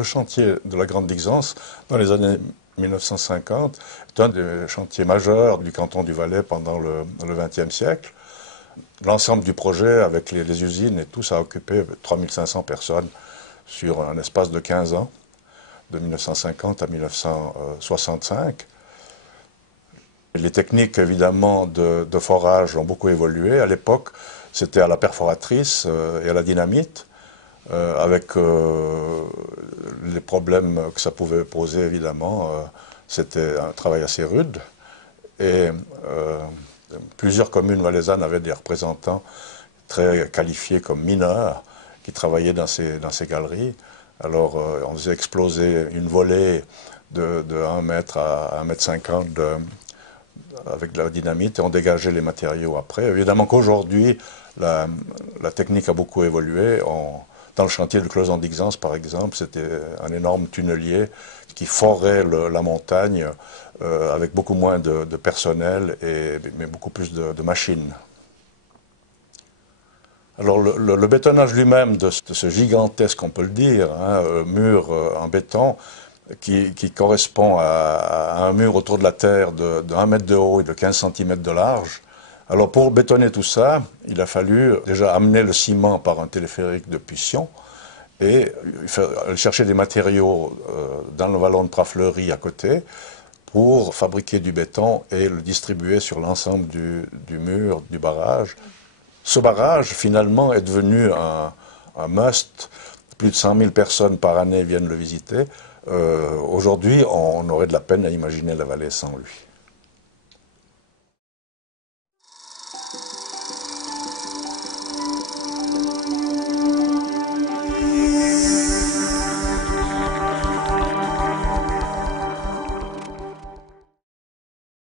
Le chantier de la Grande Dixence, dans les années 1950, est un des chantiers majeurs du canton du Valais pendant le XXe siècle. L'ensemble du projet, avec les usines et tout, ça a occupé 3500 personnes sur un espace de 15 ans, de 1950 à 1965. Les techniques, évidemment, de forage ont beaucoup évolué. À l'époque, c'était à la perforatrice et à la dynamite, avec les problèmes que ça pouvait poser, évidemment. C'était un travail assez rude. Et plusieurs communes valaisannes avaient des représentants très qualifiés comme mineurs qui travaillaient dans ces galeries. Alors, on faisait exploser une volée de 1 mètre à 1 mètre 50 avec de la dynamite et on dégageait les matériaux après. Évidemment qu'aujourd'hui, la technique a beaucoup évolué. Dans le chantier de Cleuson-Dixence, par exemple, c'était un énorme tunnelier qui forait la montagne avec beaucoup moins de personnel, mais beaucoup plus de machines. Alors le bétonnage lui-même de ce gigantesque, on peut le dire, mur en béton, qui correspond à un mur autour de la terre de 1 mètre de haut et de 15 cm de large. Alors pour bétonner tout ça, il a fallu déjà amener le ciment par un téléphérique depuis Sion et chercher des matériaux dans le vallon de Prafleury à côté pour fabriquer du béton et le distribuer sur l'ensemble du mur du barrage. Ce barrage, finalement, est devenu un must. Plus de 100 000 personnes par année viennent le visiter. Aujourd'hui, on aurait de la peine à imaginer la vallée sans lui.